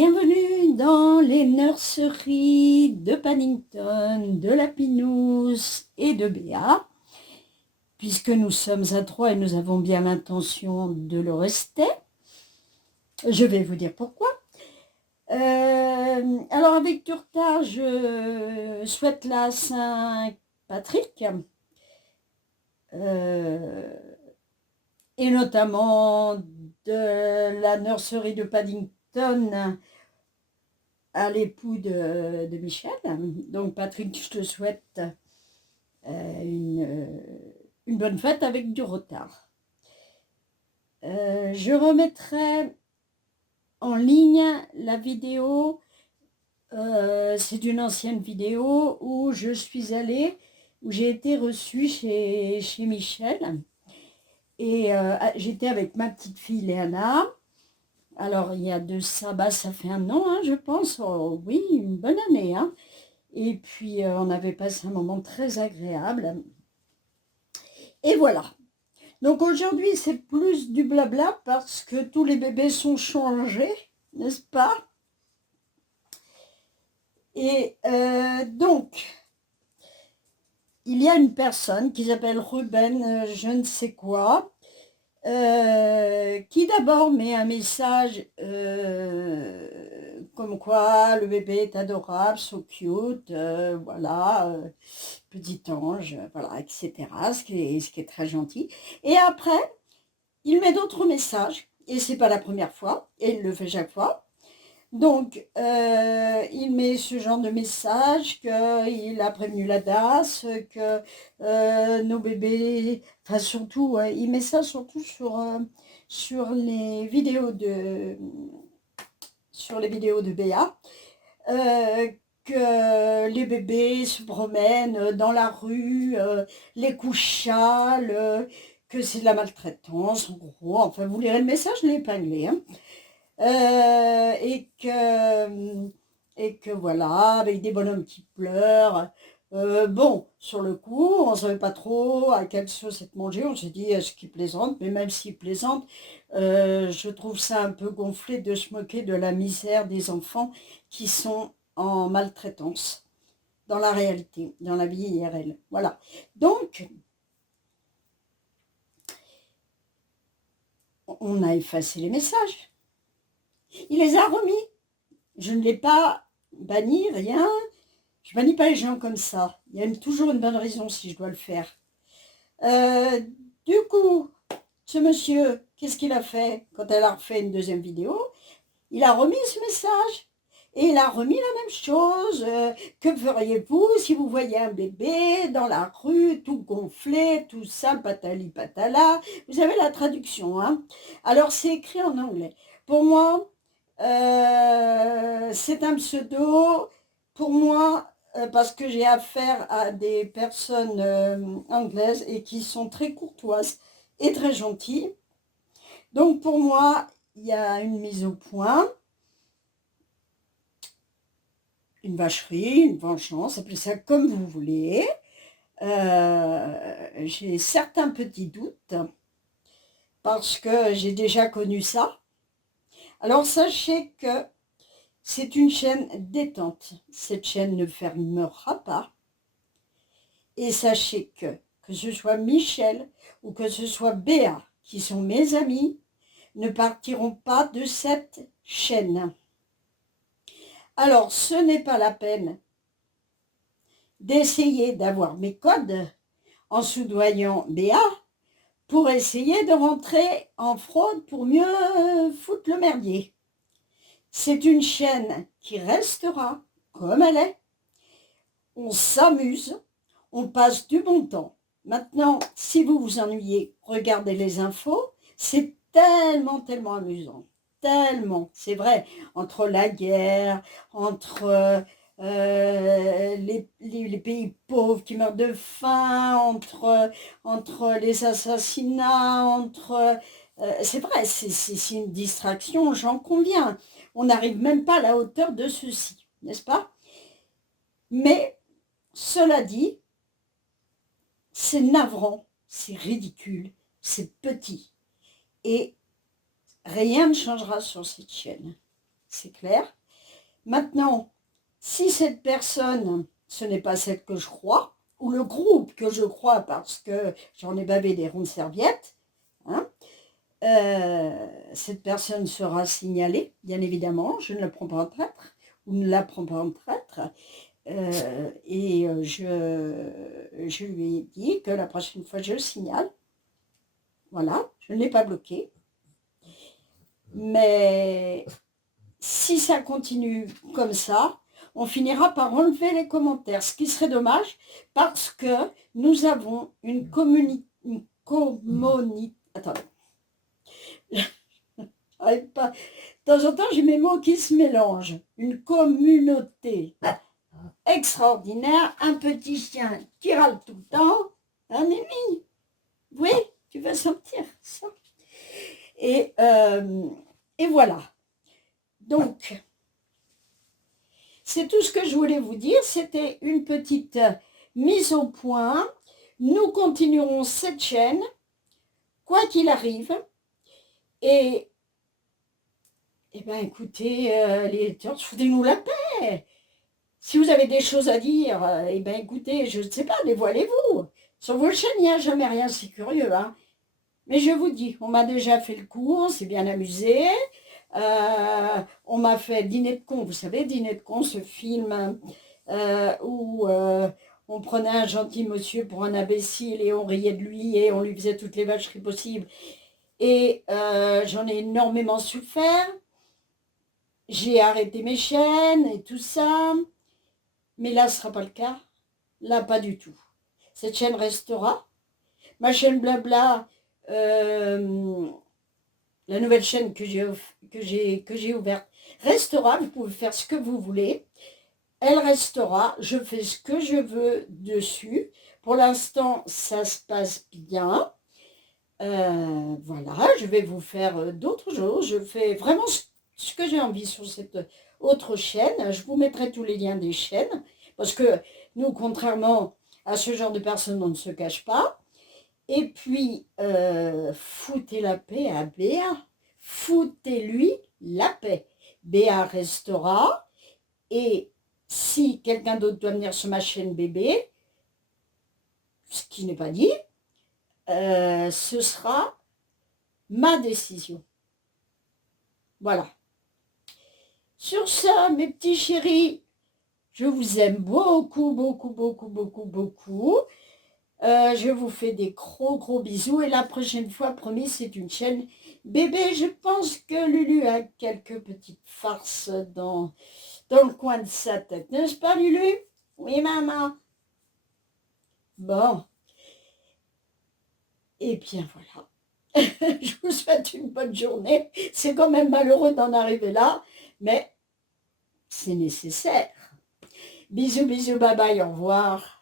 Bienvenue dans les nurseries de Paddington, de Lapinous et de Béa. Puisque nous sommes à 3 et nous avons bien l'intention de le rester, je vais vous dire pourquoi. Alors avec du retard, je souhaite la Saint-Patrick, et notamment de la nurserie de Paddington à l'époux de Michel. Donc Patrick, je te souhaite une bonne fête avec du retard. Je remettrai en ligne la vidéo, c'est une ancienne vidéo où je suis allée, où j'ai été reçue chez Michel. Et j'étais avec ma petite fille Léana. Alors il y a de ça, ça fait un an, hein, je pense, oh, oui, une bonne année. Hein. Et puis on avait passé un moment très agréable. Et voilà. Donc aujourd'hui, c'est plus du blabla parce que tous les bébés sont changés, n'est-ce pas? Et donc, il y a une personne qui s'appelle Ruben, je ne sais quoi, qui d'abord met un message comme quoi le bébé est adorable, so cute, voilà, petit ange, voilà, etc., ce qui est très gentil. Et après, il met d'autres messages, et c'est pas la première fois, et il le fait chaque fois. Donc, il met ce genre de message qu'il a prévenu la DAS, que nos bébés, enfin surtout, il met ça surtout sur les vidéos de Béa, que les bébés se promènent dans la rue, les couchales, que c'est de la maltraitance, en gros. Enfin, vous lirez le message, je l'ai épinglé. Hein. Et que voilà, avec des bonhommes qui pleurent. Bon, sur le coup, on ne savait pas trop à quelle sauce être mangé. On s'est dit, est-ce qu'il plaisante? Mais même s'il plaisante, je trouve ça un peu gonflé de se moquer de la misère des enfants qui sont en maltraitance dans la réalité, dans la vie IRL. Voilà. Donc, on a effacé les messages. Il les a remis. Je ne l'ai pas banni, rien. Je bannis pas les gens comme ça. Il y a toujours une bonne raison si je dois le faire. Du coup, ce monsieur, qu'est-ce qu'il a fait quand elle a refait une deuxième vidéo? Il a remis ce message. Et il a remis la même chose. Que feriez-vous si vous voyez un bébé dans la rue, tout gonflé, tout ça, patali patala? Vous avez la traduction. Hein. Alors, c'est écrit en anglais. Pour moi, c'est un pseudo. Pour moi, parce que j'ai affaire à des personnes anglaises et qui sont très courtoises et très gentilles. Donc, pour moi, il y a une mise au point. Une vacherie, une vengeance, appelez ça comme vous voulez. J'ai certains petits doutes parce que j'ai déjà connu ça. Alors sachez que c'est une chaîne détente. Cette chaîne ne fermera pas. Et sachez que ce soit Michel ou que ce soit Béa, qui sont mes amis, ne partiront pas de cette chaîne. Alors, ce n'est pas la peine d'essayer d'avoir mes codes en soudoyant Béa pour essayer de rentrer en fraude pour mieux foutre le merdier. C'est une chaîne qui restera comme elle est. On s'amuse, on passe du bon temps. Maintenant, si vous vous ennuyez, regardez les infos. C'est tellement, tellement amusant. Tellement, c'est vrai, entre la guerre, entre les pays pauvres qui meurent de faim, entre les assassinats, c'est vrai, c'est une distraction, j'en conviens. On n'arrive même pas à la hauteur de ceci, n'est-ce pas? Mais, cela dit, c'est navrant, c'est ridicule, c'est petit. Et rien ne changera sur cette chaîne. c'est clair. Maintenant, si cette personne, ce n'est pas celle que je crois, ou le groupe que je crois parce que j'en ai bavé des rondes serviettes, hein, cette personne sera signalée, bien évidemment, je ne la prends pas en traître, ou ne la prends pas en traître, je lui ai dit que la prochaine fois je le signale, voilà, je ne l'ai pas bloqué, mais si ça continue comme ça, on finira par enlever les commentaires, ce qui serait dommage parce que nous avons une communauté, attendez, pas. De temps en temps, j'ai mes mots qui se mélangent. Une communauté extraordinaire, un petit chien qui râle tout le temps, un Mimi. Oui, tu vas sentir ça. Et voilà. Donc, c'est tout ce que je voulais vous dire. C'était une petite mise au point. Nous continuerons cette chaîne, quoi qu'il arrive. Et bien, écoutez, les haters, foutez-nous la paix. Si vous avez des choses à dire, eh bien, écoutez, je ne sais pas, dévoilez-vous. Sur vos chaînes, il n'y a jamais rien, c'est curieux, hein. Mais je vous dis, on m'a déjà fait le coup, on s'est bien amusé. On m'a fait Dîner de con, vous savez, Dîner de con, ce film où on prenait un gentil monsieur pour un imbécile et on riait de lui et on lui faisait toutes les vacheries possibles. Et j'en ai énormément souffert. J'ai arrêté mes chaînes et tout ça. Mais là, ce ne sera pas le cas. Là, pas du tout. Cette chaîne restera. Ma chaîne Blabla, la nouvelle chaîne que j'ai ouverte, restera. Vous pouvez faire ce que vous voulez. Elle restera. Je fais ce que je veux dessus. Pour l'instant, ça se passe bien. Voilà, je vais vous faire d'autres choses. Je fais vraiment ce que j'ai envie sur cette autre chaîne. Je vous mettrai tous les liens des chaînes. Parce que nous, contrairement à ce genre de personnes, on ne se cache pas. Et puis, foutez la paix à Béa. Foutez-lui la paix. Béa restera. Et si quelqu'un d'autre doit venir sur ma chaîne bébé, ce qui n'est pas dit, ce sera ma décision. Voilà. Sur ça, mes petits chéris, je vous aime beaucoup, beaucoup, beaucoup, beaucoup, beaucoup. Je vous fais des gros bisous. Et la prochaine fois, promis, c'est une chaîne bébé. Je pense que Lulu a quelques petites farces dans le coin de sa tête. N'est-ce pas, Lulu? Oui, maman. Bon. Et bien, voilà. Je vous souhaite une bonne journée. C'est quand même malheureux d'en arriver là, mais c'est nécessaire. Bisous, bisous, bye bye, au revoir.